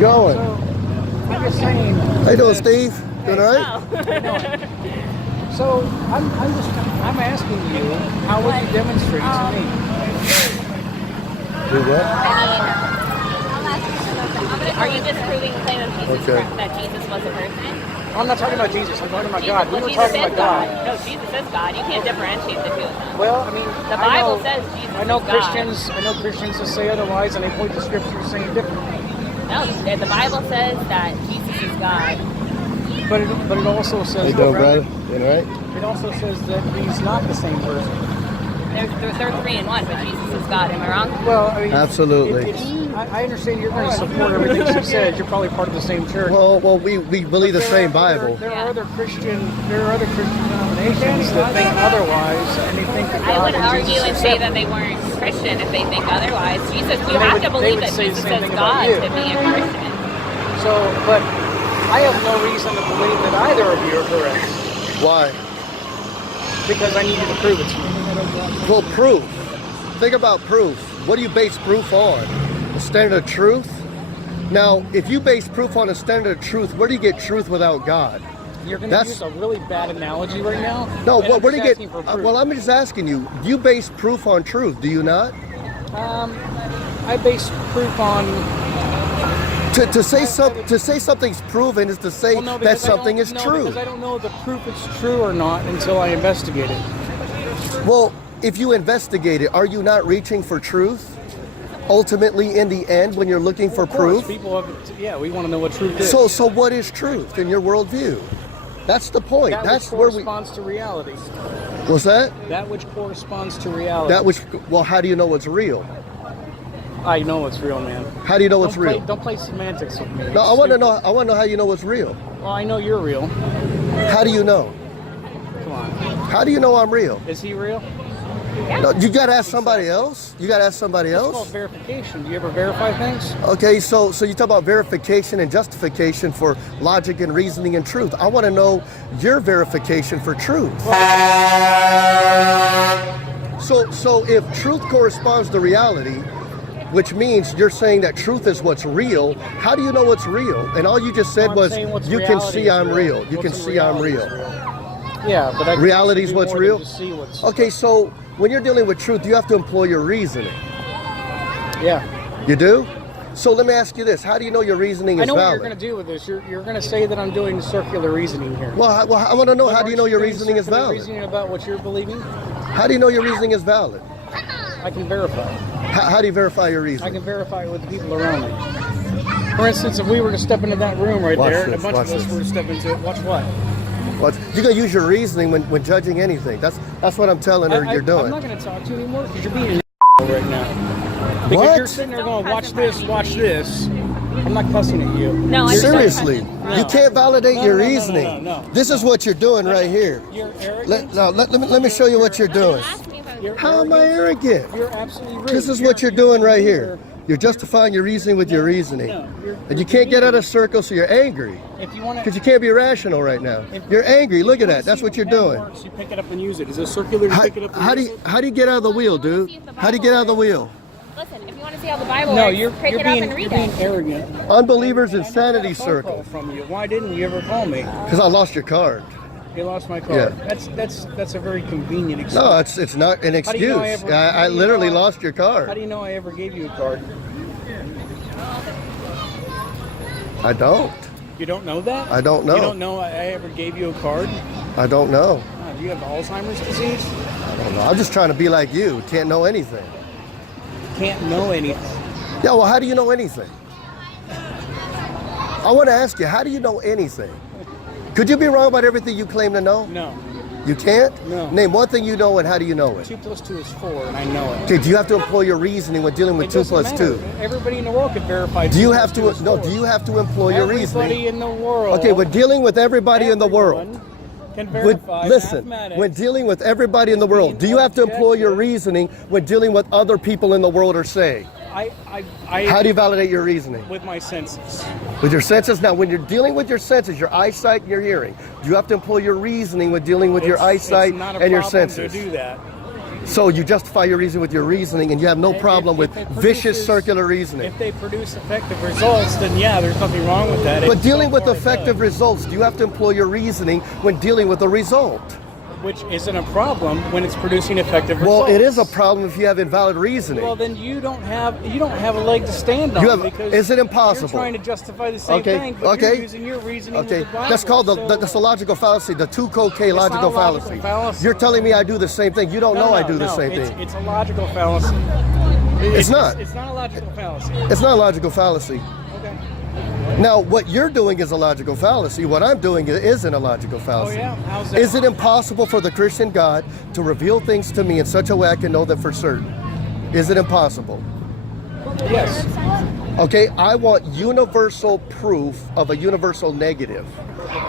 going? So, I'm just saying. How you doing, Steve? Doing all right? So I'm asking you, how would you demonstrate to me? Do what? Are you disproving the claim of Jesus that Jesus was a person? I'm not talking about Jesus. I'm talking about God. We were Jesus talking is about God. No, Jesus is God. You can't differentiate the two of them. Well, I mean, The Bible says Jesus I know is God. I know Christians that say otherwise, and they point to Scripture saying differently. No, the Bible says that Jesus is God. But it also says. How you doing, brother? Doing all right? It also says that he's not the same person. They're three in one, but Jesus is God. Am I wrong? Well, I mean, Absolutely. I understand you're going to support everything she said. You're probably part of the same church. Well, we believe the same Bible. There are other Christian denominations that think otherwise, and they think that I God would and argue Jesus and are say that separate. they weren't Christian if they think otherwise. Jesus, you They have would- to they believe would that say the Jesus same is thing about God you. to be a Christian. So, but I have no reason to believe that either of you are correct, Why? because I need you to prove it to me. Well, proof. Think about proof. What do you base proof on? A standard of truth? Now, if you base proof on a standard of truth, where do you get truth without God? You're going to use a really bad analogy right now. No, and I'm where do you just get? asking for proof. Well, I'm just asking you. You base proof on truth, do you not? I base proof on. To say something's proven is to say Well, no, that because something is true. Because I don't know the proof it's true or not until I investigate it. Well, if you investigate it, are you not reaching for truth? Ultimately, in the end, when you're looking for Of course, proof. people have, we want to know what truth is. So what is truth in your worldview? That's the point. That That's which where we. corresponds to reality. What's that? That which corresponds to reality. Well, how do you know what's real? I know it's real, man. How do you know what's real? Don't play semantics with me. No, I want to know. I want to know how you know what's real. Well, I know you're real. How do you know? Come on. How do you know I'm real? Is he real? No, you got to ask somebody else. You got to ask somebody It's else. called verification. Do you ever verify things? Okay, so you talk about verification and justification for logic and reasoning and truth. I want to know your verification for truth. So if truth corresponds to reality, which means you're saying that truth is what's real, how do you know what's real? And all you just said was, you can see I'm real. You can see I'm real. Yeah, but reality's what's real? What's Okay, so when you're dealing with truth, you have to employ your reasoning. Yeah. You do? So let me ask you this. How do you know your reasoning is I know valid? what you're going to do with this. You're going to say that I'm doing circular reasoning here. Well, I want to know, how do you know your doing reasoning is circular valid? Reasoning about what you're believing? How do you know your reasoning is valid? I can verify. How do you verify your I reasoning? can verify it with the people around me. For instance, if we were to step into that room right Watch there, and a this, bunch watch of us this. were to step into it, watch what? You're going to use your reasoning when judging anything. That's what I'm telling her you're doing. I'm not going to talk to you anymore because you're being an right now. Because What? you're sitting there going, watch this, watch this. I'm not cussing at you. No, I'm Seriously, not. you can't validate your No, reasoning. no. This is what you're doing right here. You're arrogant. Let me show you what you're doing. How am I arrogant? You're absolutely rude. This is what you're doing right here. You're justifying your reasoning with your reasoning. And you can't get out of circle, so you're angry. If you want to, Because you can't be rational right now. You're angry. Look at that. That's what you're doing. You pick it up and use it. Is it circular? You pick it up and How do use you get out of the wheel, dude? How do you get out of the wheel? Listen, if you want to see how the Bible No, works, you're pick it up and being read it. arrogant. Unbelievers Insanity I got a phone call Circle. from you. Why didn't you ever call me? Because I lost your card. You lost my card. Yeah. That's a very convenient excuse. No, it's not an How do you excuse. know I literally lost your How card. do you know I ever gave you a card? I don't. You don't know that? I don't know. You don't know I ever gave you a card? I don't know. Do you have Alzheimer's disease? I don't know. I'm just trying to be like you. Can't know anything. Can't know anything. Yeah, well, how do you know anything? I want to ask you, how do you know anything? Could you be wrong about everything you claim to know? No. You can't? No. Name one thing you know and how do you know it? 2 + 2 is 4, and I know it. Okay, do you have to employ your reasoning when dealing with It 2 doesn't + matter. 2? Everybody in the world can verify. Do you 2 have + to 2 is 4. do you have to employ your reasoning? Everybody in the world. Okay, when dealing with everybody in the world. Can When, verify listen, mathematics. when dealing with everybody in the world, do you have to employ your reasoning when dealing with other people in the world are saying? How do you validate your reasoning? With my senses. With your senses? Now, when you're dealing with your senses, your eyesight and your hearing, do you have to employ your reasoning when dealing with your eyesight it's not a and your problem senses? to do that. So you justify your reasoning with your reasoning, and you have no problem with vicious circular reasoning. If they produce effective results, then yeah, there's nothing wrong with that. But dealing with effective results, do you have to employ your reasoning when dealing with a result? Which isn't a problem when it's producing effective results. Well, it is a problem if you have invalid reasoning. Well, then you don't have a leg to stand on. Because is it impossible? You're trying to justify the same thing, but you're using your reasoning. Okay, with the Bible, that's called that's the logical fallacy, the 2-K logical fallacy. You're telling me I do the same thing. You don't know I do the same thing. It's a logical fallacy. It's not. It's not a logical fallacy. It's not a logical fallacy. Okay. Now, what you're doing is a logical fallacy. What I'm doing isn't a logical fallacy. Oh, yeah? How's that? Is it impossible for the Christian God to reveal things to me in such a way I can know them for certain? Is it impossible? Yes. Okay, I want universal proof of a universal negative.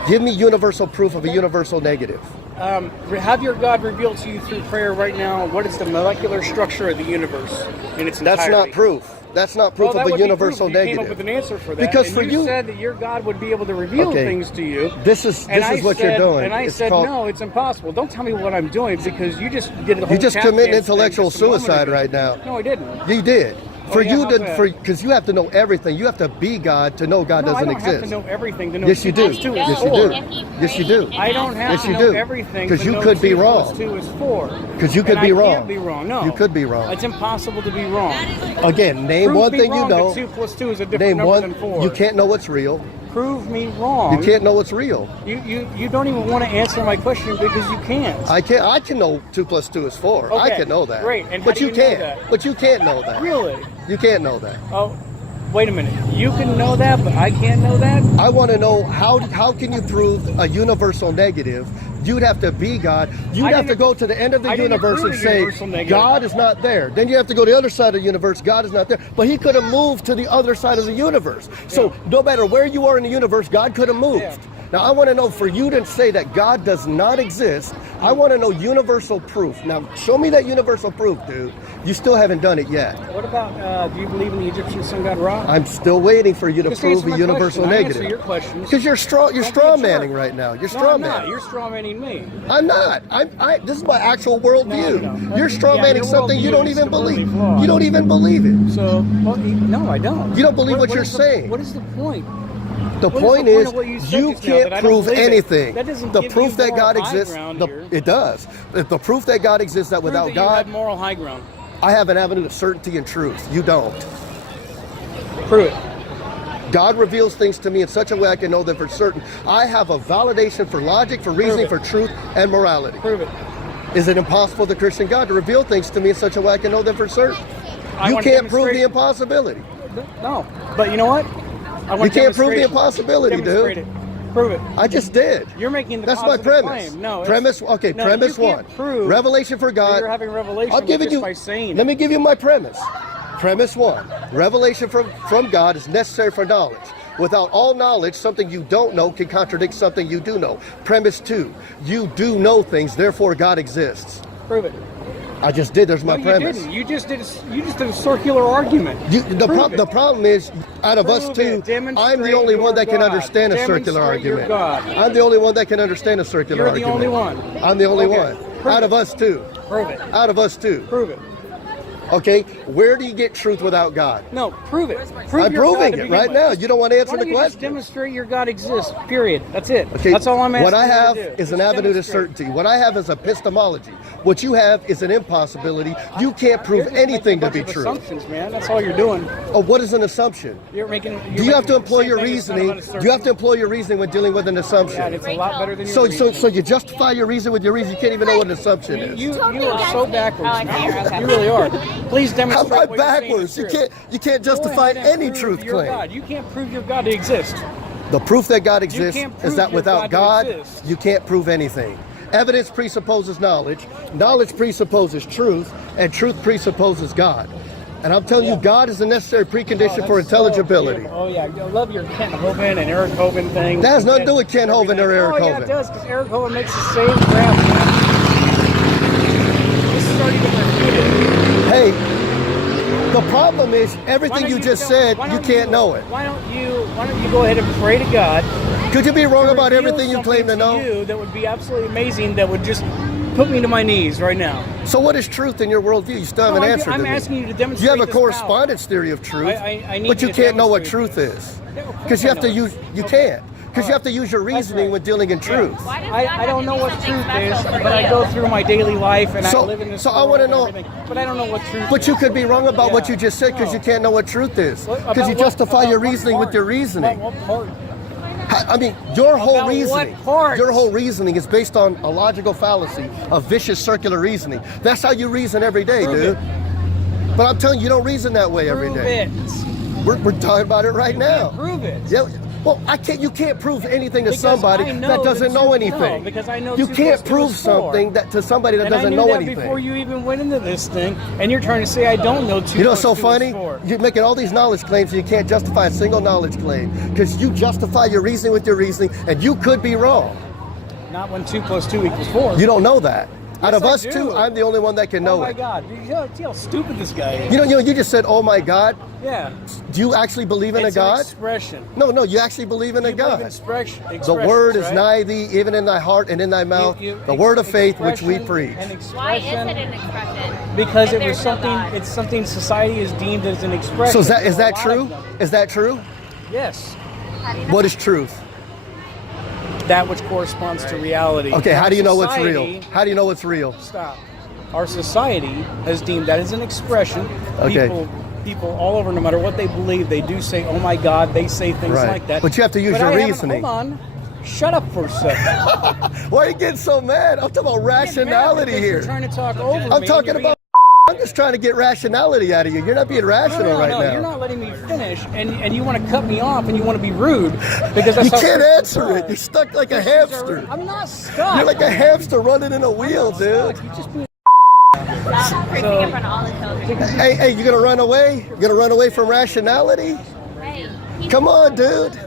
Give me universal proof of a universal negative. Have your God reveal to you through prayer right now what is the molecular structure of the universe in its entirety. That's not proof. That's not proof of a universal negative. You came up with an answer for that. Because and for you said that your God would be able to reveal things to you. This is what you're doing. And I said, no, it's impossible. Don't tell me what I'm doing because you just did the whole. You just committed intellectual suicide right now. No, I didn't. You did. Because you have to know everything. You have to be God to know God doesn't exist. I don't have to know everything to know. Yes, you do. Yes, you do. Yes, you do. I don't have to know everything because you could be wrong. 2 + 2 is 4. Because you could be wrong. I can't be wrong. No, you could be wrong. It's impossible to be wrong. Again, name one thing you know. 2 + 2 is a different number than 4. You can't know what's real. Prove me wrong. You can't know what's real. You don't even want to answer my question because you can't. I can't. I can know 2 + 2 is 4. Okay, I can know that. Great. And but how do you Know can't. that? But you can't know that. Really? You can't know that. Oh, wait a minute. You can know that, but I can't know that? I want to know how can you prove a universal negative? You'd have to be God. You'd have to go to the end of the universe and say, God is not there. Then you have to go to the other side of the universe. God is not there. But he could have moved to the other side of the universe. So no matter where you are in the universe, God could have moved. Yeah. Now, I want to know, for you to say that God does not exist, I want to know universal proof. Now, show me that universal proof, dude. You still haven't done it yet. What about, do you believe in the Egyptian sun god Ra? I'm still waiting for you to prove a universal negative. Answer your questions. Because you're straw manning right now. You're straw manning. No, you're straw manning me. I'm not. This is my actual worldview. No. You're straw manning something you don't even believe. You don't even believe it. So, no, I don't. You don't believe what you're saying. What is the point? The point is, you can't prove anything. The proof that God exists, it does. The proof that God exists, that without God, you have moral high ground. I have an avenue of certainty and truth. You don't. Prove it. God reveals things to me in such a way I can know them for certain. I have a validation for logic, for reasoning, for truth, and morality. Prove it. Is it impossible for the Christian God to reveal things to me in such a way I can know them for certain? You can't prove the impossibility. No, but you know what? You can't prove the impossibility, dude. Prove it. I just did. You're making the That's my premise. Claim. No, premise. Okay, no, premise one. Revelation for God. You're having revelation. I'll give it you. By saying let me give you my premise. Premise one. Revelation from God is necessary for knowledge. Without all knowledge, something you don't know can contradict something you do know. Premise two. You do know things, therefore God exists. Prove it. I just did. There's my premise. You just did a circular argument. The problem is, out of us two, I'm the only one that can understand a circular argument. I'm the only one that can understand a circular argument. You're the only one. I'm the only one. Out of us two. Prove it. Out of us two. Prove it. Okay, where do you get truth without God? No, prove it. I'm proving it right now. You don't want to answer the question. Just demonstrate your God exists, period. That's it. Okay, that's all I'm asking. What I have is an avenue to certainty. What I have is epistemology. What you have is an impossibility. You can't prove anything to be true. Assumptions, man. That's all you're doing. Oh, what is an assumption? Do you have to employ your reasoning? Do you have to employ your reasoning when dealing with an assumption? Yeah, it's a lot better than your reasoning. So you justify your reason with your reason. You can't even know what an assumption is. You are so backwards now. You really are. Please demonstrate. How backwards? You can't justify any truth claim. God. You can't prove your God to exist. The proof that God exists is that without God, you can't prove anything. Evidence presupposes knowledge. Knowledge presupposes truth, and truth presupposes God. And I'm telling you, God is a necessary precondition for intelligibility. I love your Kent Hovind and Eric Hovind thing. That has nothing to do with Kent Hovind or Eric Hovind. Yeah, it does, because Eric Hovind makes the same crap. This is already been refuted. Hey. The problem is everything you just said, you can't know it. Why don't you go ahead and pray to God? Could you be wrong about everything you claim to know? That would be absolutely amazing. That would just put me to my knees right now. So what is truth in your worldview? You still haven't answered I'm me. asking you to demonstrate. You have a this correspondence theory of truth, I need but you you to can't know what demonstrate truth is. Because you have to use, you can't. Because you have to use your reasoning when dealing in truth. Why does God I have don't to know do what something truth is, special for but I you? go through my daily life and So- I live in this so I world wanna and know- everything, but I don't know what truth is. But you could be wrong about what Yeah. you just said because you can't know what truth is. What- Because you about justify what- your about what reasoning with part? your reasoning. About what part? I mean, your whole About what reasoning, part? your whole reasoning is based on a logical fallacy, a vicious circular reasoning. That's how you reason every day, Prove dude. it. But I'm telling you, you don't reason that way every Prove day. it. We're talking about it right now. Prove it. Yeah. Well, I can't. You can't prove anything to Because somebody I know that doesn't that know you- anything. no, because I know you 2 can't plus 2 prove is 4. something that to somebody that And I doesn't knew know that anything. before you even went into this thing, and you're trying to say I don't know 2 You know plus what's so 2 is funny? 4. You're making all these knowledge claims and you can't justify a single knowledge claim because you justify your reasoning with your reasoning and you could be wrong. Not when 2 plus 2 equals 4. You don't know that. Out of I us do. two, I'm the only one that can Oh know my it. God! See how stupid this guy is. You know, you just said, "Oh my God." Yeah. Do you actually believe in It's a an God? expression. No, you actually believe in a You believe God. in The word is right? nigh thee, even in thy heart and in thy mouth. The word of faith which we preach. An Why is expression. it an expression? Because if it was there's no something. God? It's something society is deemed as an expression. So is There that are a lot true? of them. Is that true? Yes. How do you know? What is truth? That which corresponds to reality. Okay, how do you know what's Society- real? How do you know what's real? Stop. Our society has deemed that as an expression. Okay. People all over, no matter what they believe, they do say, "Oh my God," they say things Right. like that. But you have to use But your I haven't- reasoning. Hold on. Shut up for a second. Why are you getting so mad? I'm talking about rationality Because here. You're trying to talk over me. I'm talking You're being- about. I'm just trying to get rationality out of you. You're not being rational No, right no, now. you're not letting me finish, and you want to cut me off, and you want to be rude because that's You how can't Christians answer are. it. You're stuck like a Christians hamster. I'm not stuck. You're like a hamster running in a wheel, dude. You're just being Stop preaching in front of all the children. Hey, you gonna run away? You gonna run away from rationality? Hey, Come on, dude.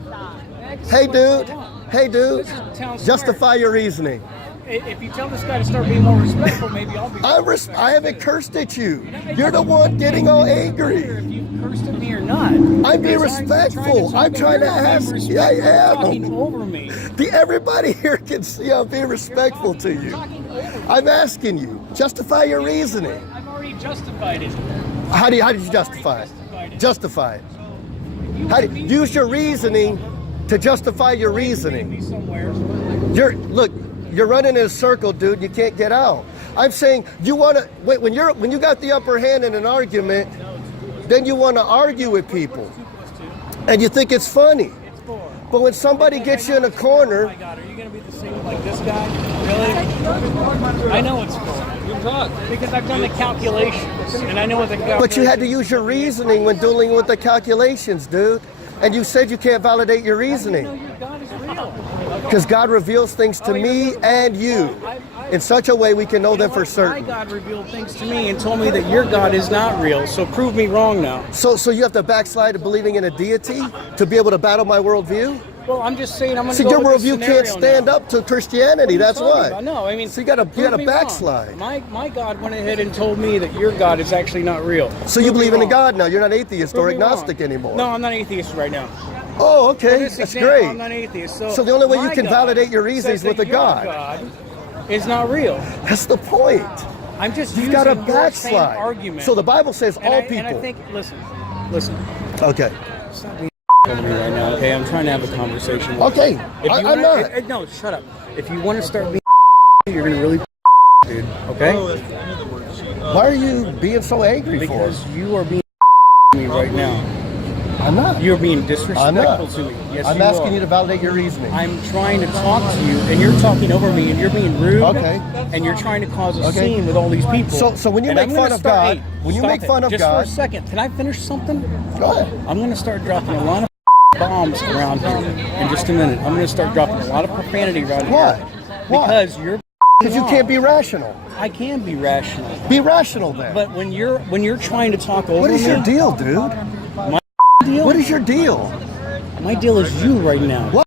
Hey, dude. Hey, dude. Town square. Justify your reasoning. If you tell this guy to start being more respectful, maybe I'll be. I haven't cursed at you. You're the one getting all angry. If you cursed at me or not. I'm being respectful. I'm trying to ask. Yeah, I am. Talking over me. Everybody here can see I'm being respectful to you. Talking over me. I'm asking you. Justify your reasoning. I've already justified it. How did you justify it? Justify it. How do you use your reasoning to justify your reasoning? Maybe somewhere. You're running in a circle, dude. You can't get out. I'm saying you want to wait when you got the upper hand in an argument, then you want to argue with people, and you think it's funny. It's 4. But when somebody gets you in a Oh corner, my God, are you gonna be the same like this guy? Really? I know it's 4. You talk because I've done the calculations and I know what the calculations. but you had to use your reasoning when dealing with the calculations, dude. And you said you can't validate your You know reasoning your God is real. because God reveals things to me and you in such a way we can know You know them for what? certain. My God revealed things to me and told me that your God is not real. So prove me wrong now. So you have to backslide to believing in a deity to be able to battle my worldview? Well, I'm just saying I'm going to See, go your with this worldview can't scenario stand now. up to Christianity. What are you That's talking why. about? No, I mean, So you gotta prove me backslide. wrong. My God went ahead and told me that your God is actually not real. So you Prove me believe in a wrong. God now. You're not atheist Prove or me wrong. agnostic anymore. No, I'm not atheist right now. Oh, For okay. this That's example, great. I'm not atheist. So the only way you my can God validate your reasonings says with that a your God. God is not real. That's the point. I'm just You've using got to your same backslide. argument. So the Bible says and all I, people. And I think, listen. Okay. Stop being over me right now, okay? I'm trying to have a conversation with Okay. you. If I'm you wanna, not. no, shut up. If you want to start being you're going to really dude, okay? Why are you being so angry Because for? you are being me right now. I'm not. You're being I'm disrespectful not. to me. Yes, I'm you asking are. you to validate your reasoning. I'm trying to talk to you, and you're talking over me, and you're being rude. Okay. And you're trying to cause a Okay. scene with all these people. So when you And make I'm gonna fun of start- God, hey, when you stop make it. fun of just God, for a second, can I finish something? go ahead. I'm going to start dropping a lot of bombs around here in just a minute. I'm going to start dropping a lot of profanity around Why? here. Why? Because you're Because you can't be rational. I can be rational. Be rational then. But when you're trying to talk over What is me, your deal, dude? my deal? What is your deal? My deal is you right now. What?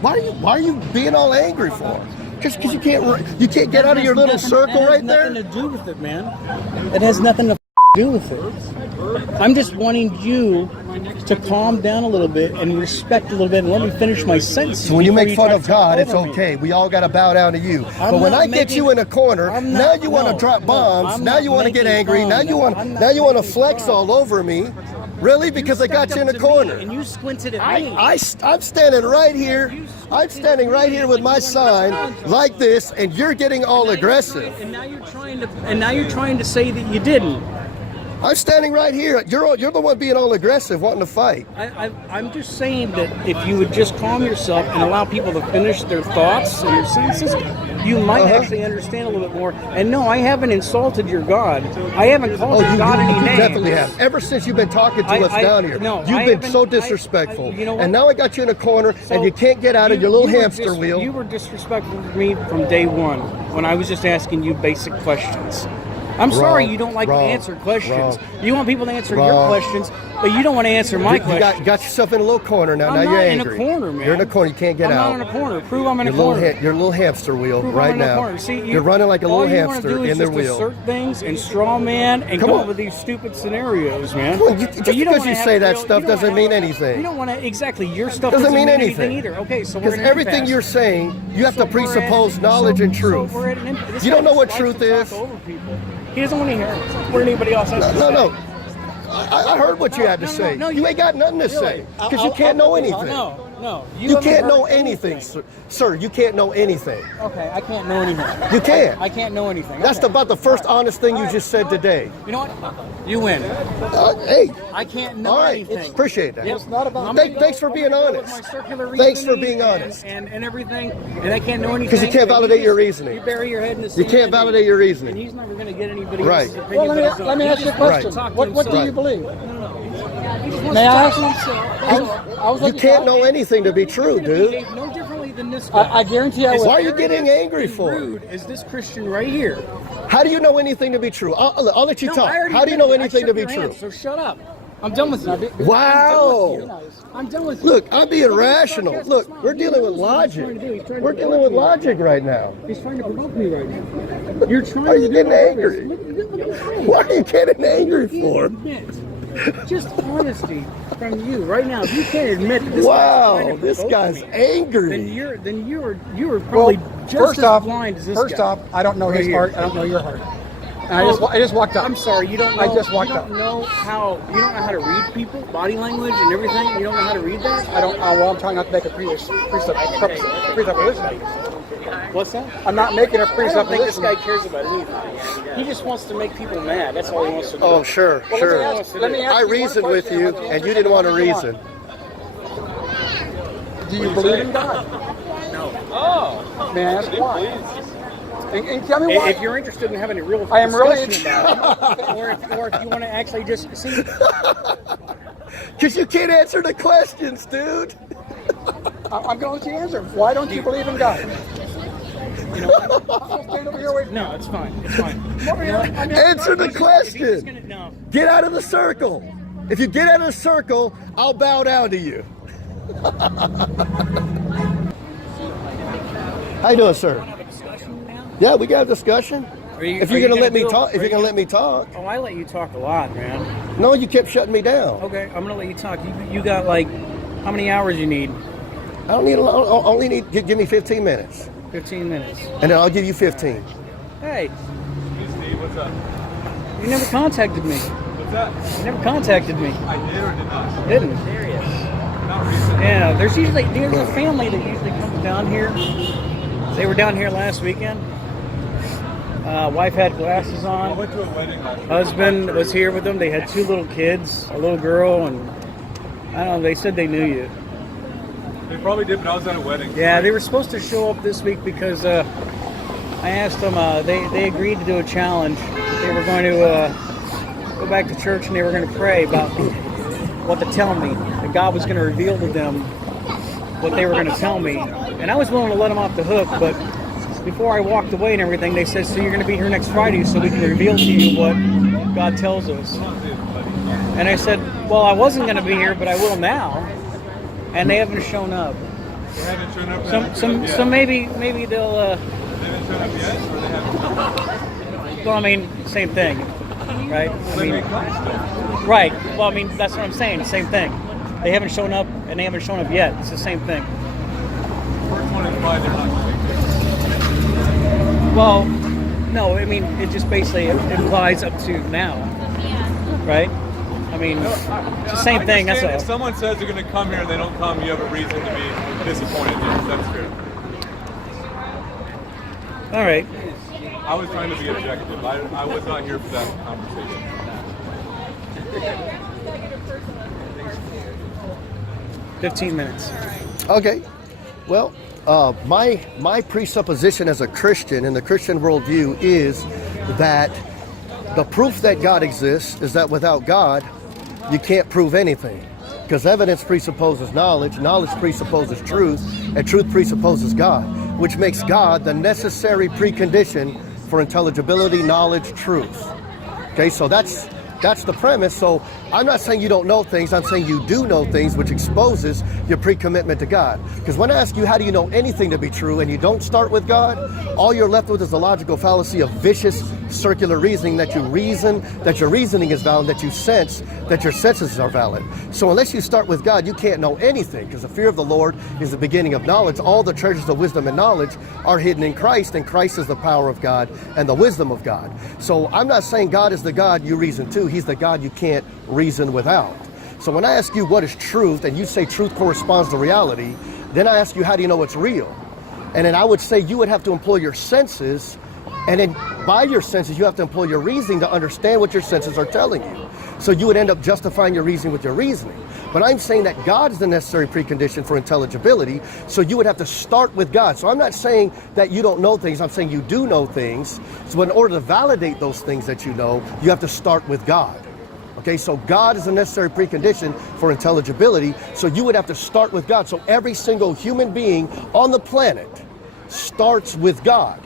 Why are you being all angry for? Just because you can't get out of your little circle right there? It has nothing to do with it, man. It has nothing to do with it. I'm just wanting you to calm down a little bit and respect a little bit and let me finish my sentence. So when you make fun of God, it's okay. We all got to bow down to you. But when I get you in a corner, now you want to drop bombs. Now you want to get angry. Now you want to flex all over me. Really? Because I got you in a corner. And you squinted at me. I'm standing right here. I'm standing right here with my sign like this, and you're getting all aggressive. And now you're trying to say that you didn't. I'm standing right here. You're the one being all aggressive, wanting to fight. I'm just saying that if you would just calm yourself and allow people to finish their thoughts and their sentences, you might actually understand a little bit more. And no, I haven't insulted your God. I haven't called your God any names. You definitely have. Ever since you've been talking to us down here, you've been so disrespectful. You know what? And now I got you in a corner, and you can't get out of your little hamster wheel. You were disrespectful to me from day one when I was just asking you basic questions. I'm sorry you don't like to answer questions. You want people to answer your questions, but you don't want to answer my questions. You got yourself in a little corner now. I'm now you're angry. I'm not in a corner, man. You're in a corner. You can't get out. I'm not in a corner. Prove I'm in a corner. Your little hamster wheel right now. See, you're running like a little hamster in their wheel. All you want to do is just assert things and straw man and come up with these stupid scenarios, man. Come on, just because you say that stuff doesn't mean anything. You don't want to, exactly, your stuff doesn't mean anything either. Okay, so because everything you're saying, you have to presuppose knowledge and truth. You don't know what truth is. He doesn't want to hear what anybody else has to say. No. I heard what you had to say. You ain't got nothing to say because you can't know anything. No. You can't know anything, sir. You can't know anything. Okay, I can't know anything. You can't. I can't know anything. That's about the first honest thing you just said today. You know what? You win. Hey. I can't know anything. Appreciate that. It's not about thanks for being honest. Thanks for being honest. And everything. And I can't know anything. Because you can't validate your reasoning. You bury your head in the sand. You can't validate your reasoning. And he's never going to get anybody else's opinion. Well, let me ask you a question. What do you believe? May I ask? You can't know anything to be true, dude. No differently than this guy. I guarantee I would. Why are you getting angry for? Rude as this Christian right here. How do you know anything to be true? I'll let you talk. How do you know anything to be true? So shut up. I'm done with you. Wow. I'm done with you. Look, I'm being rational. Look, we're dealing with logic. We're dealing with logic right now. He's trying to provoke me right now. You're trying Why are you to getting angry? Look, what are you getting angry for? Just honesty from you right now. If you can't admit that this guy's angry. Then you're probably just as blind as this guy. First off, I don't know his heart. I don't know your heart. I just walked up. I'm sorry, you don't know. I just walked up. You don't know how to read people, body language and everything. You don't know how to read that. I don't. Well, I'm trying not to make a presupposition. What's that? I'm not making a presupposition. I don't think this guy cares about anything. He just wants to make people mad. That's all he wants to do. Oh, sure. Let me ask I reasoned with you, and you didn't want to reason. Do you believe in God? No. Oh. May I ask why? And tell me why. If you're interested in having a real I am really discussion about it, or if you want to actually just see. Because you can't answer the questions, dude. I'm going to let you answer. Why don't you believe in God? I'll stand over here. No, it's fine. It's fine. Answer the question. Get out of the circle. If you get out of the circle, I'll bow down to you. How you doing, sir? Yeah, we got a discussion. If you're gonna let me talk, Oh, I let you talk a lot, man. No, you kept shutting me down. Okay, I'm gonna let you talk. You got like how many hours you need? I don't need. I only need. Give me 15 minutes. 15 minutes. And then I'll give you 15. Hey. Steve, what's up? You never contacted me. What's that? You never contacted me. I did or did not? Didn't. Serious. Not recently. Yeah, there's a family that usually comes down here. They were down here last weekend. Wife had glasses I on. went to a wedding last week. Husband was here with them. They had 2 little kids, a little girl, and I don't know. They said they knew you. They probably did, but I was at a wedding. Yeah, they were supposed to show up this week because I asked them. They agreed to do a challenge. They were going to go back to church and they were going to pray about what to tell me. That God was going to reveal to them what they were going to tell me, and I was willing to let them off the hook, but. Before I walked away and everything, they said, so you're going to be here next Friday so we can reveal to you what God tells us. And I said, well, I wasn't going to be here, but I will now. And they haven't shown up. They haven't shown up? So maybe they'll... They haven't shown up yet? Or they haven't? Well, I mean, same thing, right? I mean, Right. Well, I mean, that's what I'm saying. Same thing. They haven't shown up, and they haven't shown up yet. It's the same thing. First one implied they're not going to. Well, no, I mean, it just basically implies up to now, right? I mean, it's the same thing. That's If all. someone says they're going to come here and they don't come, you have a reason to be disappointed. Yes, that's fair. All right. I was trying to be objective. I was not here for that conversation. 15 minutes. Okay. Well, my presupposition as a Christian in the Christian worldview is that the proof that God exists is that without God, you can't prove anything. Because evidence presupposes knowledge, knowledge presupposes truth, and truth presupposes God, which makes God the necessary precondition for intelligibility, knowledge, truth. Okay, so that's the premise. So I'm not saying you don't know things, I'm saying you do know things, which exposes your pre-commitment to God. Because when I ask you how do you know anything to be true and you don't start with God, all you're left with is the logical fallacy of vicious circular reasoning, that you reason that your reasoning is valid, that you sense that your senses are valid. So unless you start with God, you can't know anything, because the fear of the Lord is the beginning of knowledge. All the treasures of wisdom and knowledge are hidden in Christ, and Christ is the power of God and the wisdom of God. So I'm not saying God is the God you reason to, he's the God you can't reason without. So when I ask you what is truth, and you say truth corresponds to reality, then I ask you how do you know it's real? And then I would say you would have to employ your senses, and then by your senses you have to employ your reasoning to understand what your senses are telling you. So you would end up justifying your reasoning with your reasoning. But I'm saying that God is the necessary precondition for intelligibility, so you would have to start with God. So I'm not saying that you don't know things, I'm saying you do know things. So in order to validate those things that you know, you have to start with God. Okay, so God is a necessary precondition for intelligibility, so you would have to start with God. So every single human being on the planet starts with God.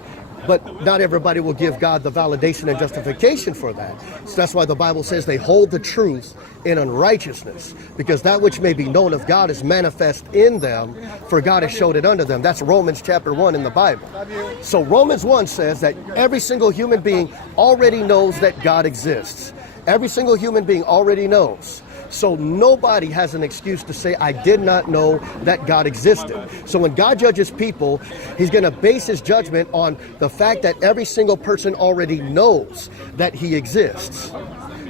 But not everybody will give God the validation and justification for that. So that's why the Bible says they hold the truth in unrighteousness, because that which may be known of God is manifest in them, for God has showed it unto them. That's Romans chapter 1 in the Bible. So Romans 1 says that every single human being already knows that God exists. Every single human being already knows. So nobody has an excuse to say, I did not know that God existed. So when God judges people, he's going to base his judgment on the fact that every single person already knows that he exists.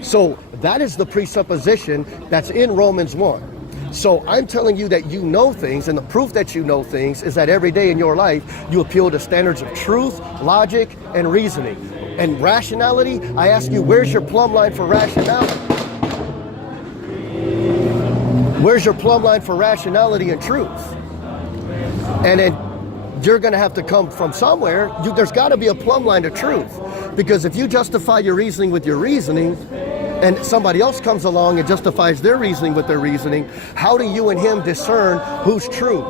So that is the presupposition that's in Romans 1. So I'm telling you that you know things, and the proof that you know things is that every day in your life you appeal to standards of truth, logic, and reasoning. And rationality, I ask you, where's your plumb line for rationality? Where's your plumb line for rationality and truth? And then you're going to have to come from somewhere. There's got to be a plumb line to truth. Because if you justify your reasoning with your reasoning, and somebody else comes along and justifies their reasoning with their reasoning, how do you and him discern who's true?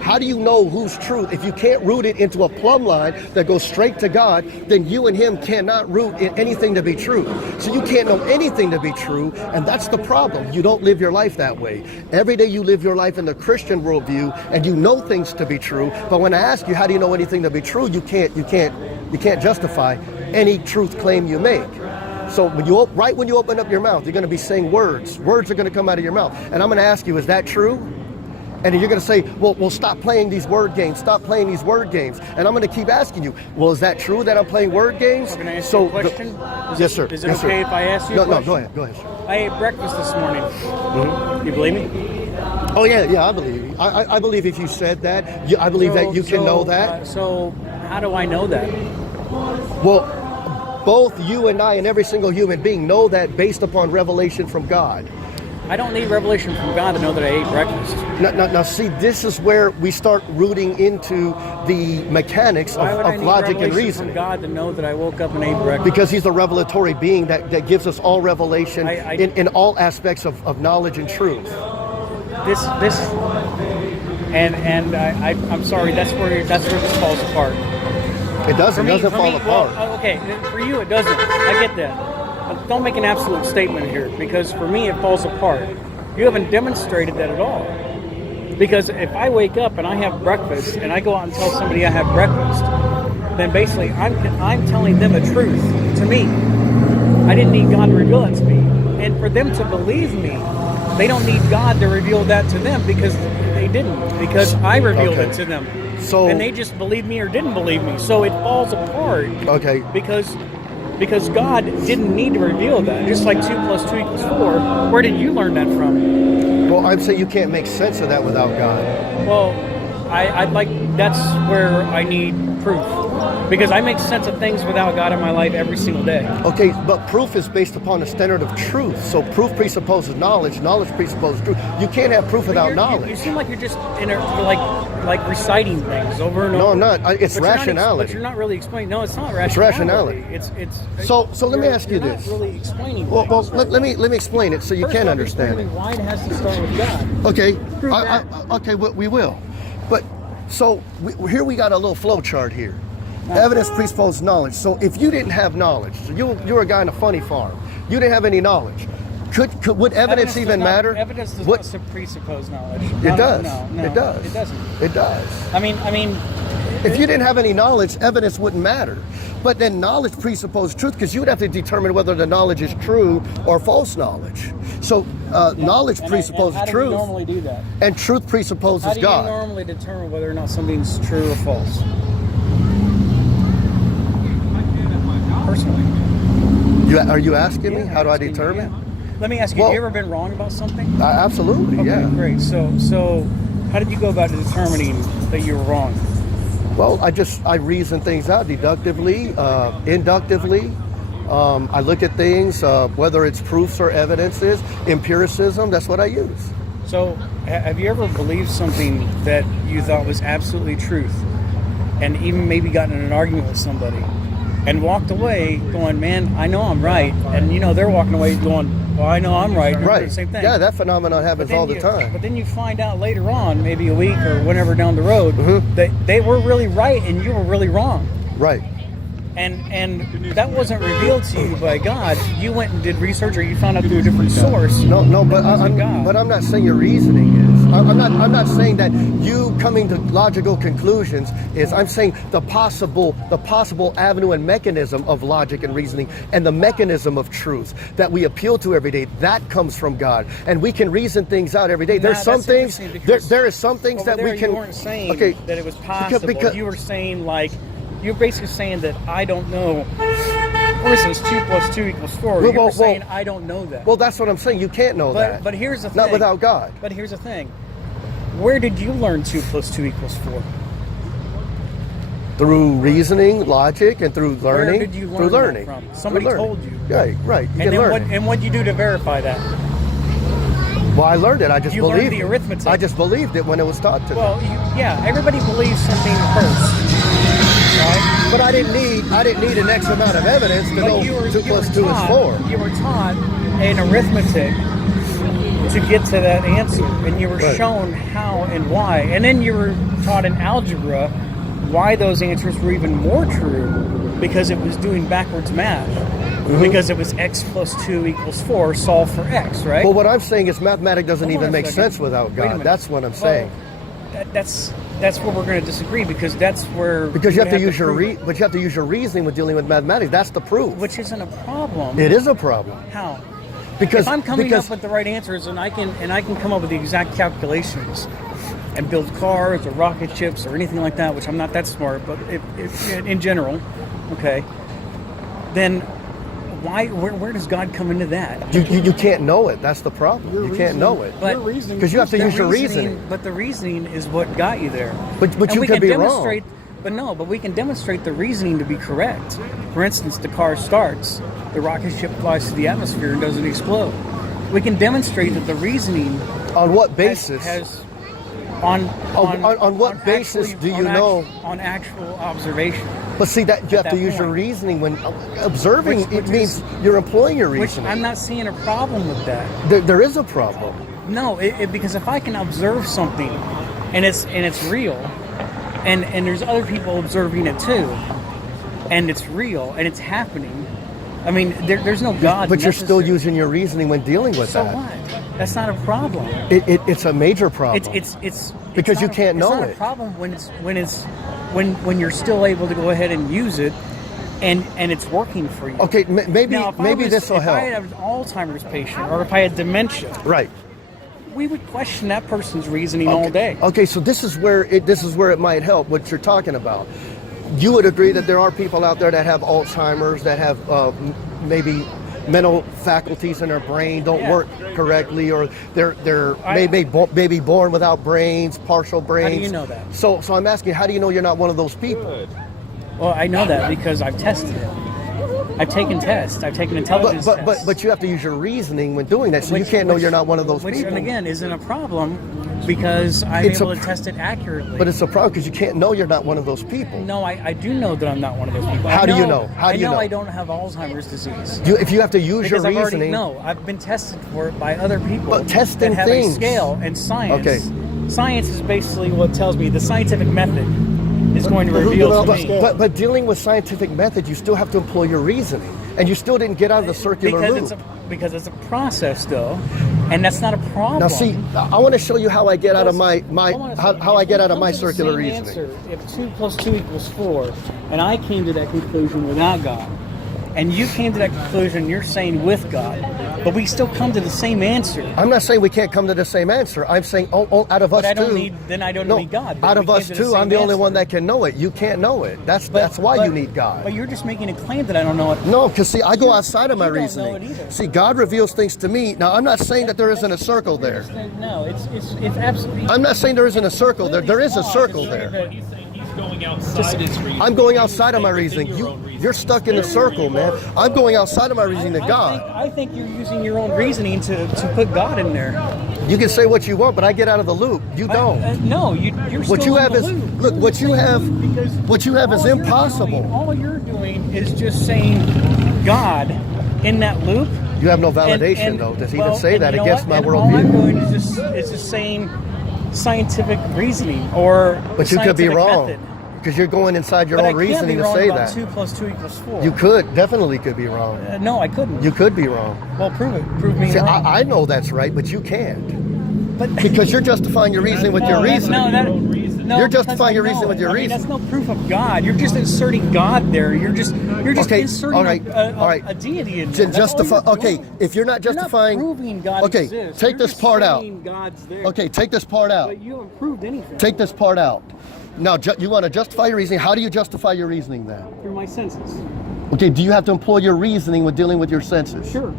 How do you know who's true? If you can't root it into a plumb line that goes straight to God, then you and him cannot root in anything to be true. So you can't know anything to be true, and that's the problem. You don't live your life that way. Every day you live your life in the Christian worldview, and you know things to be true. But when I ask you, how do you know anything to be true? You can't justify any truth claim you make. So right when you open up your mouth, you're going to be saying words. Words are going to come out of your mouth. And I'm going to ask you, is that true? And you're going to say, well, stop playing these word games. Stop playing these word games. And I'm going to keep asking you, well, is that true that I'm playing word games? Can I ask you a question? Yes, sir. Is it yes, okay sir. if I ask you a question? No, go ahead, sir. I ate breakfast this morning. Mm-hmm. You believe me? Oh, yeah, I believe you. I believe if you said that, I believe that you can know that. So how do I know that? Well, both you and I and every single human being know that based upon revelation from God. I don't need revelation from God to know that I ate breakfast. Now, see, this is where we start rooting into the mechanics of logic and reason. From God to know that I woke up and ate breakfast? Because he's the revelatory being that gives us all revelation in all aspects of knowledge and truth. I'm sorry, that's where this falls apart. It doesn't fall apart. Well, okay, for you it doesn't. I get that. Don't make an absolute statement here, because for me it falls apart. You haven't demonstrated that at all. Because if I wake up and I have breakfast and I go out and tell somebody I have breakfast, then basically I'm telling them a truth to me. I didn't need God to reveal it to me. and for them to believe me, they don't need God to reveal that to them because they didn't. Because I revealed it to them. So, and they just believed me or didn't believe me. So it falls apart. Okay. Because God didn't need to reveal that. Just like 2 + 2 = 4. Where did you learn that from? Well, I'm saying you can't make sense of that without God. Well, I'd like, that's where I need proof. Because I make sense of things without God in my life every single day. Okay, but proof is based upon a standard of truth. So proof presupposes knowledge. Knowledge presupposes truth. You can't have proof without knowledge. You seem like you're just like reciting things over and over. No, I'm not. It's but rationality. But you're not really explaining. No, it's not rationality. It's rationality. It's. So let me ask you you're this. Not really explaining. Well, things. let me explain it so you First can off, understand explain it. why it has to start with God. Okay. Prove that. Okay, we will. But so here we got a little flow chart here. Evidence presupposes knowledge. So if you didn't have knowledge, so you're a guy in a funny farm, you didn't have any knowledge. Would evidence even matter? Evidence does not presuppose knowledge. It does. No, it does. It doesn't. It does. I mean, if you didn't have any knowledge, evidence wouldn't matter. But then knowledge presupposes truth because you would have to determine whether the knowledge is true or false knowledge. So knowledge presupposes how do truth. you normally do that? And truth presupposes God. How do God. you normally determine whether or not something's true or false? Personally. Are you asking me? How do I determine? Yeah. Let me ask you, have you ever been wrong about something? Absolutely, okay, yeah. Great. So how did you go about determining that you were wrong? Well, I reason things out deductively, inductively. I look at things, whether it's proofs or evidences, empiricism, that's what I use. So have you ever believed something that you thought was absolutely truth and even maybe gotten in an argument with somebody and walked away going, man, I know I'm right. And, they're walking away going, well, I know I'm right. Right. The same thing. Yeah, that phenomenon happens all the time. But then you find out later on, maybe a week or whenever down the road, that they were really right and you were really wrong. Right. And that wasn't revealed to you by God. You went and did research, or you found out through a different source. No, but I'm not saying your reasoning is. I'm not saying that you coming to logical conclusions is. I'm saying the possible avenue and mechanism of logic and reasoning, and the mechanism of truth that we appeal to every day. That comes from God, and we can reason things out every day. There's some things. There is some things that we can. You weren't saying that it was possible. Because you were saying you're basically saying that I don't know. For instance, 2 + 2 = 4. You're saying I don't know that. Well, that's what I'm saying. You can't know that. But here's the thing. Not without God. But here's the thing. Where did you learn 2 + 2 = 4? Through reasoning, logic, and through learning. Where did you learn through learning. that from? Somebody told you. Right. And what did you do to verify that? Well, I learned it. I just believed learned the arithmetic. I just believed it when it was taught to me. Well, everybody believes something first. Right? But I didn't need an X amount of evidence to know 2 + 2 is 4. You were taught an arithmetic to get to that answer, and you were shown how and why. And then you were taught in algebra why those answers were even more true, because it was doing backwards math. Because it was X + 2 = 4, solve for X, right? Well, what I'm saying is mathematics doesn't even make sense without God. That's what I'm saying. That's where we're going to disagree, because that's where you have to use your reasoning when dealing with mathematics. That's the proof. Which isn't a problem. It is a problem. How? Because if I'm coming up with the right answers and I can come up with the exact calculations and build cars or rocket ships or anything like that, which I'm not that smart, but if in general, okay, then where does God come into that? You can't know it. That's the problem. You can't know it. Because you have to use your reasoning. But the reasoning is what got you there. But you could be wrong. But we can demonstrate the reasoning to be correct. For instance, the car starts, the rocket ship flies through the atmosphere and doesn't explode. We can demonstrate that the reasoning. On what basis? On what basis do you know? On actual observation. But see, that you have to use your reasoning when observing. It means you're employing your reasoning. I'm not seeing a problem with that. There is a problem. No, because if I can observe something, and it's real, and there's other people observing it too, and it's real and it's happening. I mean, there's no God. But you're still using your reasoning when dealing with that. So what? That's not a problem. It's a major problem. It's because you can't know it. It's not a problem when you're still able to go ahead and use it and it's working for you. Okay, maybe Now, this will help. If I had an Alzheimer's patient, or if I had dementia, Right. we would question that person's reasoning all day. Okay, so this is where it might help. What you're talking about. You would agree that there are people out there that have Alzheimer's, that have maybe mental faculties in their brain don't work correctly, or they're maybe born without brains, partial brains. How do you know that? So I'm asking, how do you know you're not one of those people? Good. Well, I know that because I've tested it. I've taken tests. I've taken intelligence tests. But you have to use your reasoning when doing that, so you can't know you're not one of those which, people. and again, isn't a problem because I'm able to test it accurately. But it's a problem because you can't know you're not one of those people. No, I do know that I'm not one of those people. How do you know? I know I don't have Alzheimer's disease. If you have to use your Because reasoning. I've been tested for it by other people. But testing that have things. a scale and science. Okay. Science is basically what tells me the scientific method is going to reveal to me. But dealing with scientific method, you still have to employ your reasoning, and you still didn't get out of the circular loop. Because it's a process, though, and that's not a problem. Now, see, I want to show you how I get out of my how I get out of my circular reasoning. Answer, if 2 + 2 = 4, and I came to that conclusion without God, and you came to that conclusion, you're saying with God, but we still come to the same answer. I'm not saying we can't come to the same answer. I'm saying, out of us But I don't two. need God. Out of We us came to two, I'm the same only one answer. that can know it. You can't know it. That's why you need God. But you're just making a claim that I don't know it. No, because see, I go outside of my You don't reasoning. know it either. See, God reveals things to me. Now, I'm not saying that there isn't a circle there. No, it's absolutely. I'm not saying there isn't a circle there. There is a circle there. He's saying he's going outside his reason. I'm going outside of my Within reasoning. your own reason. You're stuck in the circle, man. I'm going outside of my reasoning to God. I think you're using your own reasoning to put God in there. You can say what you want, but I get out of the loop. You don't. No, you're What still you in have the is loop. look. What you have. Because What you have is all you're impossible. doing- all you're doing is just saying God in that loop. You have no validation, though, to even say that against my All I'm worldview. doing is just saying scientific reasoning or But you could be scientific wrong method. because you're going inside your But own I can't reasoning be to wrong say about that. 2 + 2 = 4. You definitely could be wrong. No, I couldn't. You could be wrong. Well, prove it. Prove me See, wrong. I know that's right, but you can't But because you're justifying your reasoning with your reasoning. You're justifying your reason with your reason. That's no proof of God. You're just inserting God there. You're just Okay, inserting all right, all right. a deity in To there. That's all justify. you're Okay, doing. if you're not justifying. You're not proving God Okay, exists. take You're this just part out. saying God's there. Okay, take this part out. But you haven't proved anything. Take this part out. Now, you want to justify your reasoning. How do you justify your reasoning then? Through my senses. Okay, do you have to employ your reasoning when dealing with your senses? Sure.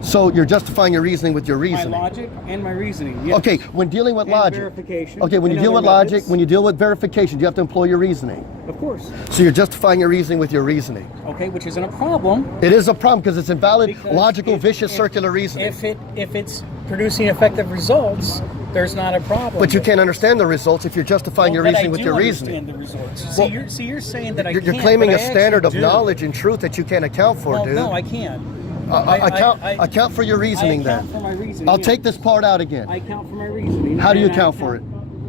So you're justifying your reasoning with your My reasoning. logic and my reasoning. Yes. Okay, when dealing with And logic. verification Okay, when you and deal other with logic, methods. when you deal with verification, you have to employ your reasoning. Of course. So you're justifying your reasoning with your reasoning. Okay, which isn't a problem. It is a problem because it's invalid, Because logical, if- vicious, if- circular reasoning. If it's producing effective results, there's not a problem. But you can't understand the results if you're justifying your But I reasoning with do your understand reasoning. the results. Well, You're saying that I You're can't. claiming but a I standard of actually do. knowledge and truth that you can't account for, Well, dude. no, I can. Account for your reasoning I then. account for my reasoning. I'll yes. take this part out again. I account for my reasoning. How do you and I account for it?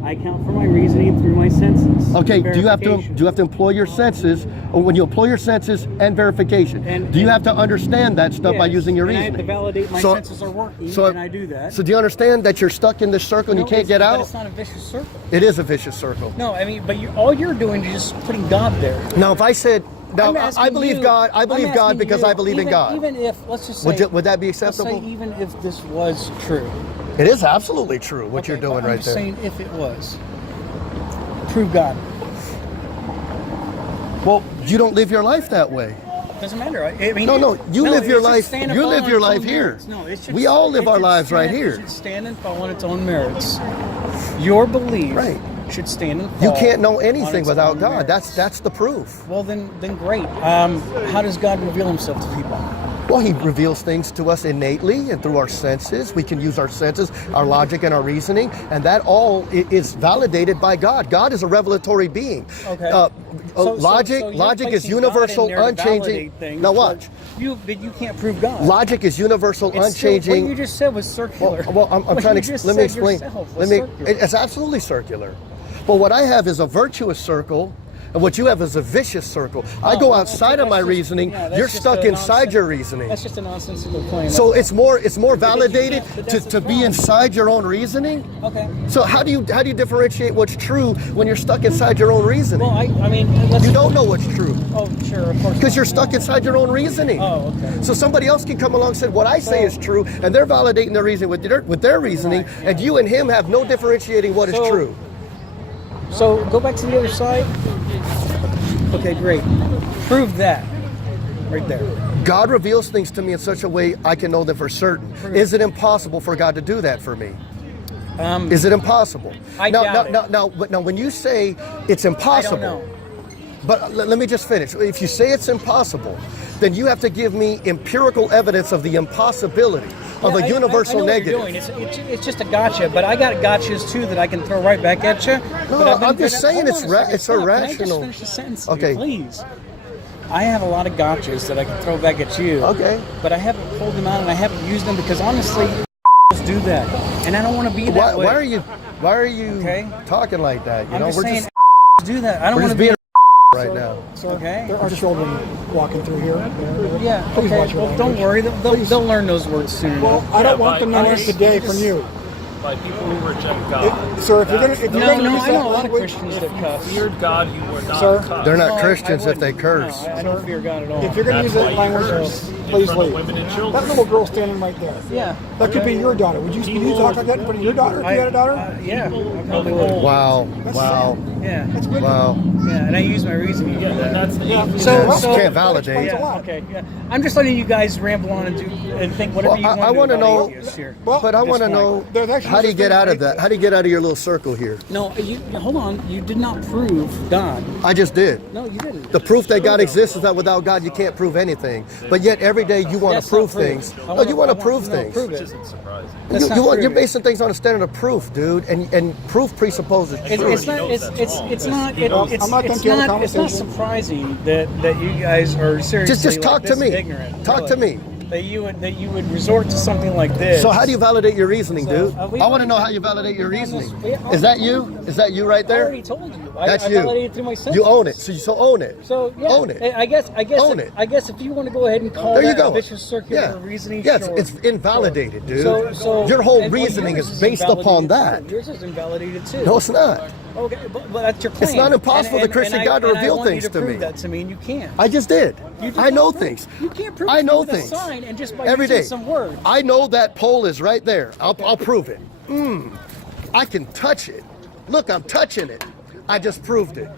I account for my reasoning through my senses. Okay, and do you have verification. to employ your senses, or when you employ your senses and verification? Do you have to understand that stuff by Yes, using your and reasoning? I have to validate my senses are working, and I do that. So do you understand that you're stuck in this circle and you can't get But out? it's not a vicious circle. It is a vicious circle. No, I mean, but all you're doing is just putting God there. Now, if I said, now I'm I asking believe you- God. I believe I'm God asking because you, I believe in God. Even if, let's just say, Would that be let's say acceptable? even if this was true. It is absolutely true what you're Okay, doing but I'm right just there. saying if it was. Prove God. Well, you don't live your life that way. Doesn't matter. I mean, No, you live your it should life. stand and You fall live on your its life own here. merits. No, it should, We all live it our should lives right stand- here. It should stand and fall on its own merits. Your belief Right. should stand and fall. You can't know on anything its without own God. merits. That's the proof. Well, then great. How does God reveal Himself to people? Well, He reveals things to us innately and through our senses. We can use our senses, our logic, and our reasoning, and that all is validated by God. God is a revelatory being. Okay. Logic you're is placing universal, God in there to unchanging. validate things, Now watch. but you can't prove God. Logic is universal, It's still- unchanging. what you just said was circular. Well, I'm What trying you to just let me said explain. yourself was circular. It's absolutely circular. But what I have is a virtuous circle, And what you have is a vicious circle. I go outside of my reasoning. You're stuck inside your reasoning. That's just a nonsensical claim. So it's more validated to be inside your own reasoning. Okay. So how do you differentiate what's true when you're stuck inside your own reasoning? Well, I mean, you don't know what's true. Oh, sure, of course. Because you're stuck inside your own reasoning. Oh, okay. So somebody else can come along and say what I say is true, and they're validating their reasoning with their reasoning, and you and him have no differentiating what is true. So go back to the other side. Okay, great. Prove that. Right there. God reveals things to me in such a way I can know them for certain. Is it impossible for God to do that for me? Is it impossible? I doubt it. Now, when you say it's impossible, I don't know. But let me just finish. If you say it's impossible, then you have to give me empirical evidence of the impossibility of a universal negative. What you're doing. It's just a gotcha, but I got gotchas too that I can throw right back at you. No, I'm just saying it's irrational. Can I just finish the sentence? Okay. Please. I have a lot of gotchas that I can throw back at you. Okay. But I haven't pulled them out and I haven't used them because honestly, do that, and I don't want to be that way. Why are you talking like that? I'm just saying, just do that. I don't want to being be right now. So Okay. there are children walking through here. Yeah. Please Okay. watch your Well, don't language. worry. They'll learn those words soon. Well, I don't want them to learn today from you. By people who reject God. Sir, if you're going to use I know that a lot of language, Christians that cuss. Feared God, you were not Sir? cussed. They're not No, Christians I if they wouldn't. curse. No, I don't fear God at all. if you're going to use That's that why you language, curse in please front of leave. women and children. That little girl standing right there. Yeah. That could be your daughter. Would you talk like that in front of your daughter if you had a daughter? Yeah. I probably would. Wow. Yeah. That's wicked. Wow. Yeah. And I use my reasoning. Yeah, and that's the atheist. So Can't validate. explains a lot. Okay. Yeah. I'm just letting you guys ramble on and think whatever Well, you want I want to about know, atheists here. but I want to Just know There's actually how do you such get thing out as of that? How do you get out of your little circle here? No, hold on. You did not prove God. I just did. No, you didn't. The proof that God exists is that without God you can't prove anything. But yet every day you want That's to prove not true. things. I No, wanna- you want I to want- prove no, things. prove Which it. isn't surprising. That's not You're true. basing things on a standard of proof, dude, and proof presupposes truth. It's not. knows It's that's it's wrong. it's not. He knows It's I'm not done to have a not. It's not conversation. surprising that you guys are seriously Just talk like to this me. ignorant. Talk to me. That you would resort to something like this. So how do you validate your reasoning, So, dude? we- I want to know how you validate your reasoning. Yeah, Is that you? Is that you right I there? already told you. That's I you. validated through my senses. You own it. So own it. So yeah, Own it. I guess Own it. I guess if you want to go ahead and call There you that go. a vicious circular reasoning, Yes, sure. it's invalidated, dude. So Your whole and- well, reasoning yours is based upon invalidated that. too. Yours is invalidated too. No, it's not. Okay, but that's your claim. It's not impossible for Christian God to reveal I want things you to prove me. that to me, and you can't. I just did. You did I not know prove- things. You can't prove I it know with things. a sign and just by Every using day. some words. I know that pole is right there. I'll prove it. I can touch it. Look, I'm touching it. I just proved it.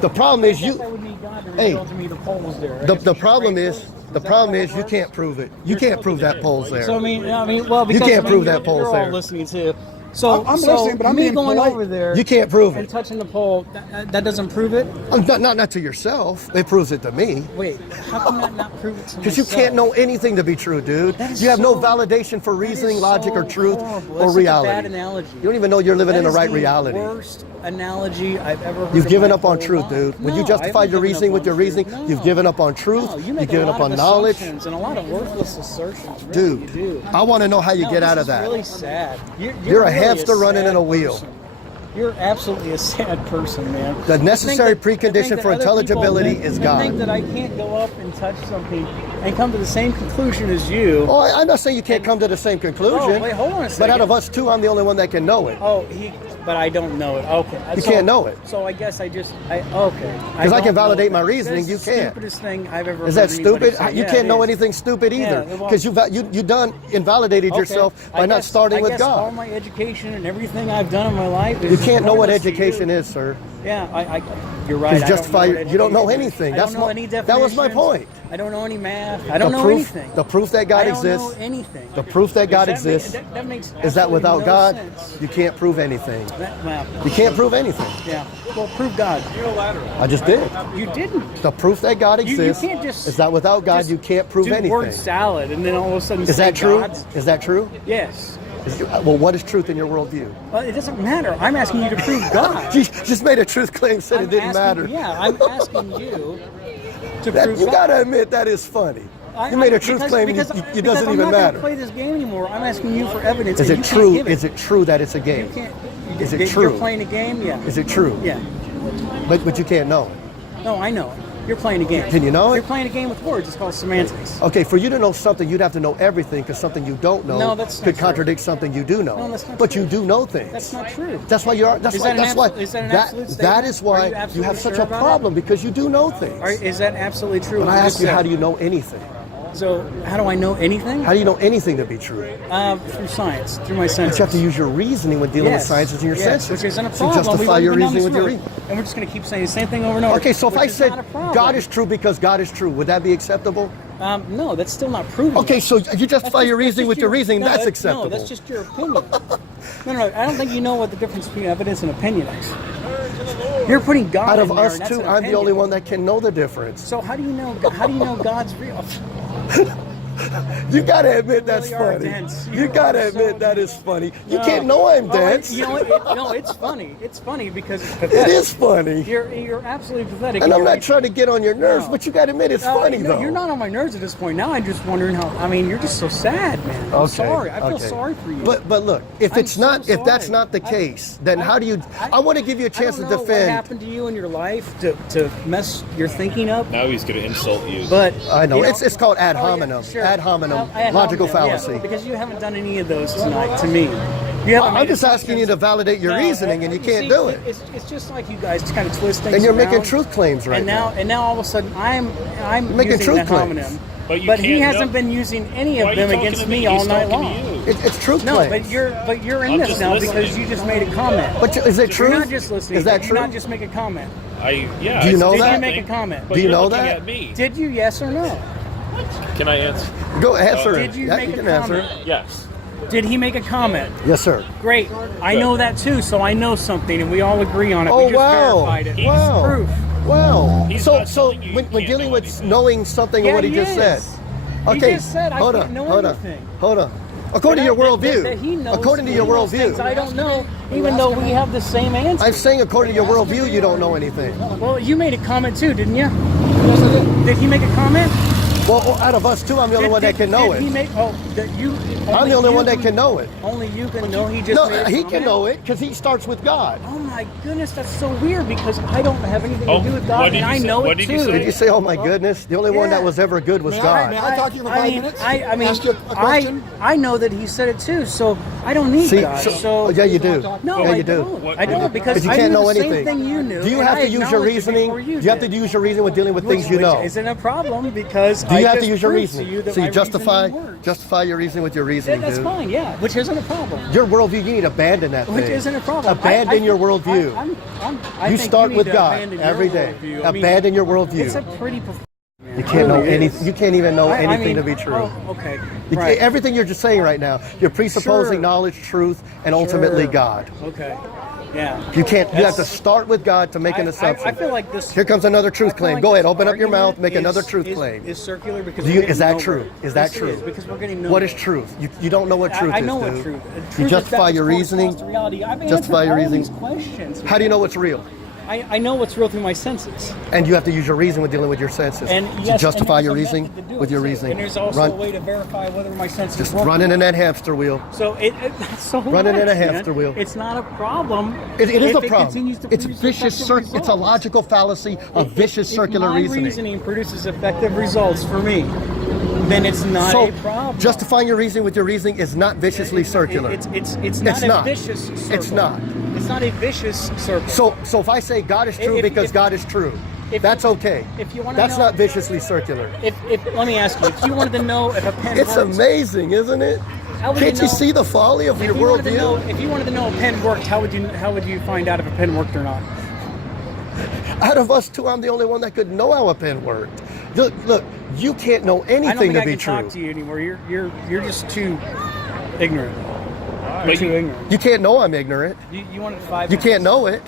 The problem is I guess you. I would need God to Hey, reveal to me the pole was there. I The guess the we should problem pray is for it. the Is that problem how is it you works? can't prove it. You can't prove that pole's there. So well, because can't prove that you're pole's all there. listening to. So I'm so listening, but I'm me being going polite. over there. You can't prove and it. touching the pole. That doesn't prove it. Not to yourself. It proves it to me. Wait, how can that not prove it to Because you myself? can't know anything to be true, dude. That is You have no so- validation for That is reasoning, logic, or so truth, horrible. or That's such reality. a bad analogy. You don't even know you're living That in the is right the reality. Worst analogy I've ever heard. You've in given my up on whole truth, life. dude. When No, you I justify haven't your given reasoning up with on your truth. reasoning, No. you've given up on truth. No, you You've make given a up lot on of knowledge. assumptions and a lot of worthless assertions. Really, Dude, you do. I want to know how you No, get this out of is that. Really sad. You're a really hamster running sad in a wheel. person. You're absolutely a sad person, man. The necessary To think precondition that for other intelligibility people is think God. that I can't go up and touch something and come to the same conclusion as you. Oh, I'm not saying you can't come to the same conclusion. Oh, wait, hold on a But second. out of us two, I'm the only one that can know it. Oh, but I don't know it. Okay. You can't know it. So I guess okay. Because I can don't know validate it. my reasoning, That's you the can't. stupidest thing I've ever Is heard that anybody stupid? say. You Yeah, can't it know is. anything stupid either. Yeah, well- Because you done invalidated Okay. yourself by I not guess- starting I with guess All God. my education and everything I've done in my life is You can't know what pointless to education you. is, sir. Yeah, you're right. It's I don't justify- know what you don't know education anything. is. That's I don't know my- any that was my definitions. point. I don't know any math. I don't The know proof- anything. the proof that God I exists don't know anything. The proof that God Does that make- exists that makes is that absolutely without no God, sense. you can't prove anything. Well, You can't prove anything. yeah. Well, prove God. I just did. You didn't. The proof that God You exists can't just is that without God, just you can't prove do anything. word salad and then all of a sudden Is say that true? God's- Is that true? Yes. Well, what is truth in your worldview? Well, it doesn't matter. I'm asking you to prove God. You just made a truth claim, said it didn't matter. Yeah, I'm asking you to That, prove you God. gotta admit that is funny. You made a truth claim, because it doesn't I'm even not matter. gonna play this game anymore. I'm asking you for evidence. Is and it you can't true? give it. Is it true that it's a You game? can't. Is it You're true? playing a game. Yeah. Is it true? Yeah. But you can't know. No, I know it. You're playing a game. Can you know it? You're playing a game with words. It's called semantics. Okay, for you to know something, you'd have to know everything, because something you don't know No, that's not could true. contradict something you do know. No, that's not but true. you do know things. That's not true. That's why you are. That's Is why. that an That's why. absolute- is that an that absolute that statement? is Are why you you absolutely have such sure a about problem, because you do know things. Is that absolutely true? But I ask you, how do you know anything? So, how do I know anything? How do you know anything to be true? Through science, through my But senses. you have to use your reasoning when dealing with Yes. sciences and your Yes, senses. which isn't a So problem. We've justify already your been down reasoning this with your road. reasoning. And we're just going to keep saying the same thing over and over. Okay, so if which I is said not a problem. God is true because God is true, would that be acceptable? No, that's still not proven. Okay, yet. so you justify your reasoning with your reasoning, no, that's acceptable. No, that's just your opinion. No, I don't think you know what the difference between evidence and opinion is. You're putting God Out in of there, us and that's two, an I'm the opinion. only one that can know the difference. So how do you know? How do you know God's real? You gotta admit that's really are funny. dense. You You gotta are admit so that dense. is funny. You No. can't know I'm Oh, dense. you know what? No, it's funny. It's funny because it's It pathetic. is funny. You're absolutely pathetic. And I'm You're not trying to get on your nerves, No. but you gotta admit it's funny no, though. You're not on my nerves at this point. Now I'm just wondering how. I mean, you're just so sad, man. I'm sorry. I feel sorry for you. But look, if I'm it's not, so if that's sorry. not the case, then how do you? I want to give you a chance I to don't know defend. what happened to you in your life to mess your thinking up. Now he's going to insult you. But I know, you it's called ad oh, yeah, hominem. sure. Ad hominem, Ad logical hominem, yeah, fallacy. because you haven't done any of those tonight to me. You haven't I'm made just asking you to assumptions. validate your No, reasoning, and you can't see, do it. It's just like you guys kind of twist things And you're making around. truth claims right now. And now all of a sudden I'm Making using truth ad claims. hominem. But you But he can't hasn't know- been using any Why of are you them talking against to me me? all He's night talking long. to you. It's truth No, claims. but you're in I'm this just now listening. because you just made a comment. But is it true? You're not just listening. Is that Did true? you not just make a comment? Yeah. Do you I know said Did that? you make a comment? But Do you you're know looking that? At me. Did you? Yes or no? Can I answer? Go answer it. Did you Yeah, make you a can answer. comment? Yes. Did he make a comment? Yes, sir. Great. I know that too, so I know something, and we all agree on it. Oh we just wow! verified it. Wow! Proof. Wow! He's So, not so telling you when you can't dealing know with anything. knowing something Yeah, of what he he just said, is. okay, He just said, I hold can't on, know hold anything. on, hold on. According to your That he worldview, knows, according to he your knows things worldview, I don't know, even though we have the same answer. I'm saying according to your worldview, you don't know anything. Well, you made a comment too, didn't you? Yes, I did. Did he make a comment? Well, out of us two, I'm the only one that can know Did he it. make? I'm the only one that can know it. Only you can know. He just No, made a he comment? can know it because he starts with God. Oh my goodness, that's so weird because I don't have anything Oh, to do with what God, did and you I say? know What it did too. you say? Did you say, "Oh my goodness"? The only one Yeah. that was ever good was May God. I talk to you for 5 minutes? I mean, Ask you a question? I know that he said it too, so I don't need See, God. so, So yeah, you do. no, yeah, I you do. don't. I don't because But you I can't knew know the anything. same thing you knew. Do you and have I to use your acknowledged it reasoning? before Do you have to did. use your reasoning with dealing with things you know? Isn't a problem because Do you I have to just use your proved to reasoning? you that So you my justify reasoning works. your reasoning with your reasoning, That's dude. fine, yeah, which isn't a problem. Your worldview, you need to abandon that Which thing. isn't a problem. Abandon your worldview. I You think start need with to God abandon every your day. worldview. I mean, Abandon your worldview. It's a pretty. You can't know It really anything. is. You can't even know I anything mean, to be true. Oh, okay. You Right. Everything you're just saying right now, you're presupposing Sure. knowledge, truth, and ultimately Sure. God. Okay. Yeah. You can't. You have to start with God to make an I assumption. feel like this. Here comes another truth I feel claim. like Go ahead, this open up your mouth, argument make another is- truth is- claim. Is circular because Do we're you, getting is that nowhere. true? Is that Yes, it true? is, because we're getting nowhere. What is truth? You don't know what truth I is, know what dude. truth. You Truth is justify that your which reasoning. corresponds to reality. I've Justify your answered all reasoning. these questions. How do you know what's real? I know what's real through my senses. And you have to use your reason when dealing with your senses. And to yes, justify and your there's a reasoning method to do with it, your too. reasoning. And there's also Run, a way to verify whether my senses just work. running in that hamster wheel. So so Running in a relax, man. hamster wheel. It's not a problem. It is if a it problem. continues to It's produce vicious. effective It's a results. logical fallacy of vicious If circular my reasoning. reasoning produces effective results for me, then it's not So a problem. justifying your reasoning with your reasoning is not viciously circular. It's not It's a not. vicious circle. It's not. It's not a vicious circle. So if I say God is true If- because if- God is true, if- that's okay. if you wanna That's know- not viciously circular. if let me ask you, if you wanted to know if a pen It's works, amazing, isn't it? how would Can't you you know- see the folly of your if you wanted to know, worldview? if you wanted to know a pen worked, how would you find out if a pen worked or not? Out of us two, I'm the only one that could know how a pen worked. Look, you can't know I don't anything think to I be can true. talk to you anymore. You're just too ignorant. You're But too you- ignorant. You can't know I'm ignorant. You wanted 5 You minutes. can't know it.